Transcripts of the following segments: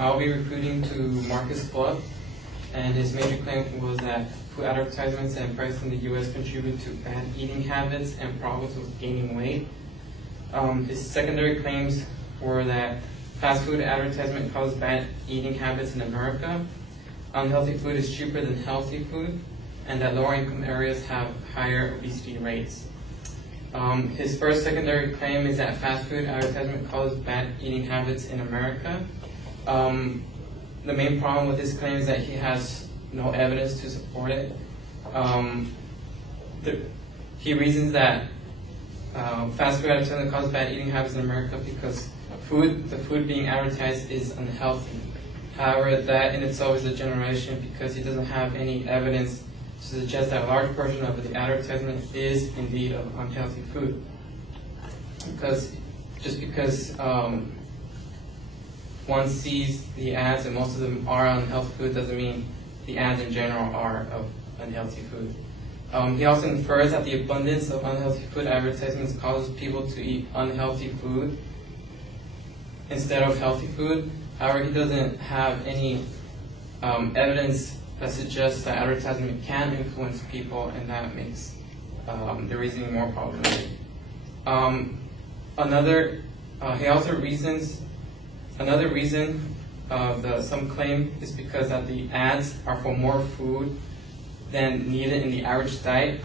I'll be refuting to Marcus Flood, and his major claim was that food advertisements and prices in the U.S. contribute to bad eating habits and problems with gaining weight. His secondary claims were that fast food advertisement causes bad eating habits in America, unhealthy food is cheaper than healthy food, and that lower income areas have higher obesity rates. His first secondary claim is that fast food advertisement causes bad eating habits in America. The main problem with this claim is that he has no evidence to support it. He reasons that fast food advertisement causes bad eating habits in America because the food being advertised is unhealthy. However, that in itself is a generalization because he doesn't have any evidence to suggest that a large portion of the advertisement is indeed of unhealthy food. Because one sees the ads and most of them are unhealthy food doesn't mean the ads in general are of unhealthy food. He also infers that the abundance of unhealthy food advertisements causes people to eat unhealthy food instead of healthy food. However, he doesn't have any evidence that suggests that advertisement can influence people, and that makes the reasoning more problematic. Another reason some claim is because that the ads are for more food than needed in the average diet.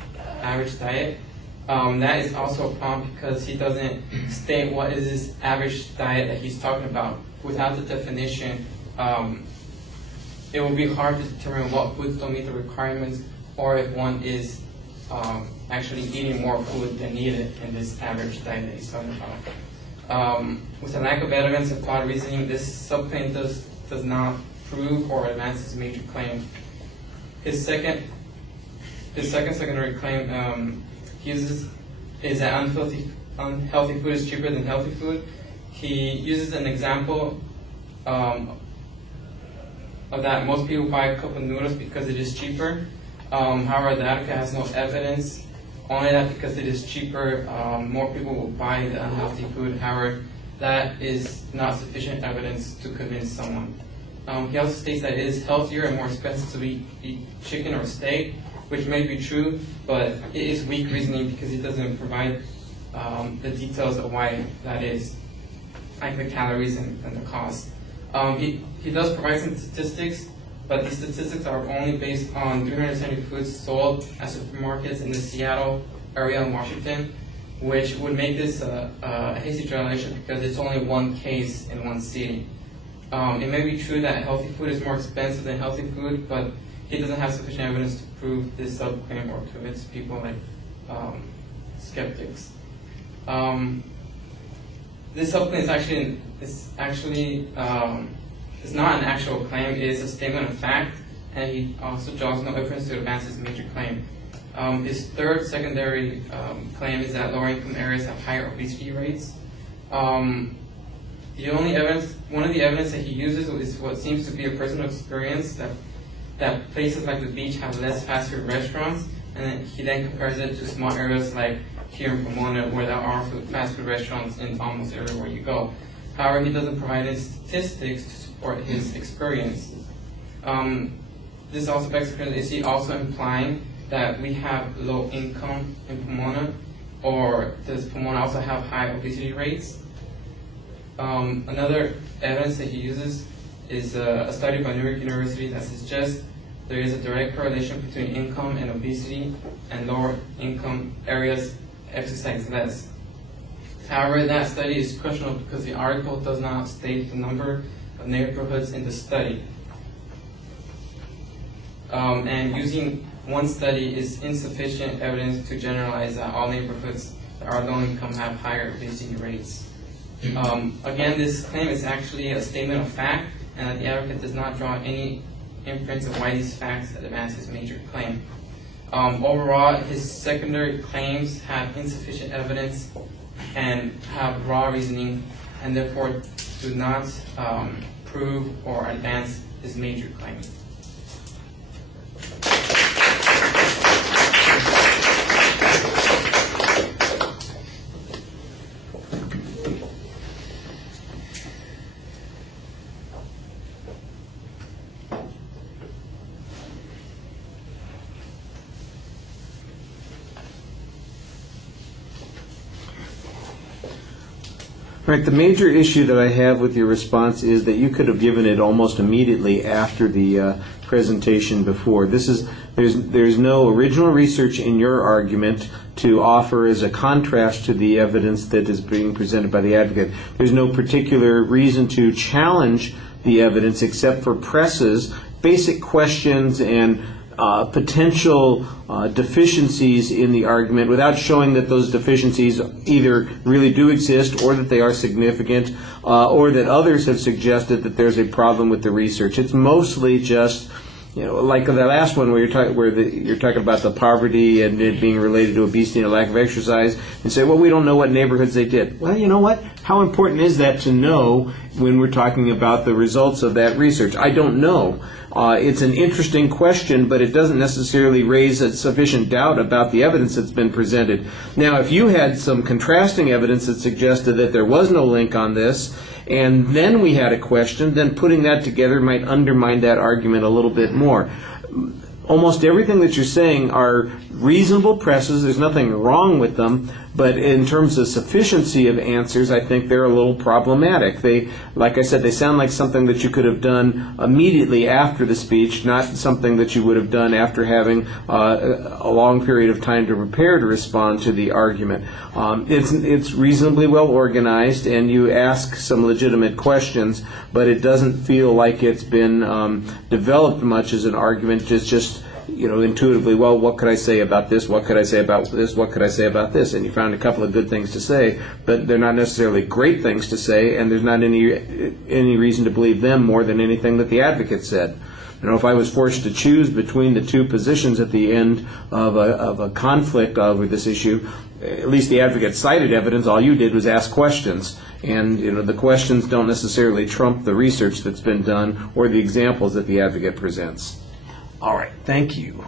That is also a problem because he doesn't state what is this average diet that he's talking about. Without the definition, it will be hard to determine what foods don't meet the requirements or if one is actually eating more food than needed in this average diet that he's talking about. With a lack of evidence and flawed reasoning, this subclaim does not prove or advance his major claim. His second secondary claim is that unhealthy food is cheaper than healthy food. He uses an example of that most people buy a cup of noodles because it is cheaper. However, the advocate has no evidence. Only that because it is cheaper, more people will buy the unhealthy food. However, that is not sufficient evidence to convince someone. He also states that it is healthier and more expensive to eat chicken or steak, which may be true, but it is weak reasoning because he doesn't provide the details of why that is, like the calories and the cost. He does provide some statistics, but the statistics are only based on 370 foods sold at supermarkets in the Seattle area in Washington, which would make this a hasty generalization because it's only one case in one city. It may be true that healthy food is more expensive than healthy food, but he doesn't have sufficient evidence to prove this subclaim or convince people like skeptics. This subclaim is not an actual claim. It is a statement of fact, and he also draws no evidence to advance his major claim. His third secondary claim is that lower income areas have higher obesity rates. One of the evidence that he uses is what seems to be a personal experience that places like the beach have less fast food restaurants, and he then compares it to small areas like here in Pomona where there are fast food restaurants in almost everywhere you go. However, he doesn't provide any statistics to support his experience. This also begs the question, is he also implying that we have low income in Pomona, or does Pomona also have high obesity rates? Another evidence that he uses is a study by New York University that suggests there is a direct correlation between income and obesity, and lower income areas exercise less. However, that study is questionable because the article does not state the number of neighborhoods in the study. And using one study is insufficient evidence to generalize that all neighborhoods that are low income have higher obesity rates. Again, this claim is actually a statement of fact, and that the advocate does not draw any inference of why these facts advance his major claim. Overall, his secondary claims have insufficient evidence and have raw reasoning, and therefore do not prove or advance his major claim. Right. The major issue that I have with your response is that you could have given it almost immediately after the presentation before. There's no original research in your argument to offer as a contrast to the evidence that is being presented by the advocate. There's no particular reason to challenge the evidence except for presses, basic questions, and potential deficiencies in the argument without showing that those deficiencies either really do exist or that they are significant or that others have suggested that there's a problem with the research. It's mostly just, like the last one where you're talking about the poverty and it being related to obesity and a lack of exercise, and say, well, we don't know what neighborhoods they did. Well, you know what? How important is that to know when we're talking about the results of that research? I don't know. It's an interesting question, but it doesn't necessarily raise a sufficient doubt about the evidence that's been presented. Now, if you had some contrasting evidence that suggested that there was no link on this, and then we had a question, then putting that together might undermine that argument a little bit more. Almost everything that you're saying are reasonable presses. There's nothing wrong with them, but in terms of sufficiency of answers, I think they're a little problematic. Like I said, they sound like something that you could have done immediately after the speech, not something that you would have done after having a long period of time to prepare to respond to the argument. It's reasonably well organized, and you ask some legitimate questions, but it doesn't feel like it's been developed much as an argument. It's just intuitively, well, what could I say about this? What could I say about this? What could I say about this? And you found a couple of good things to say, but they're not necessarily great things to say, and there's not any reason to believe them more than anything that the advocate said. If I was forced to choose between the two positions at the end of a conflict over this issue, at least the advocate cited evidence. All you did was ask questions, and the questions don't necessarily trump the research that's been done or the examples that the advocate presents. All right, thank you.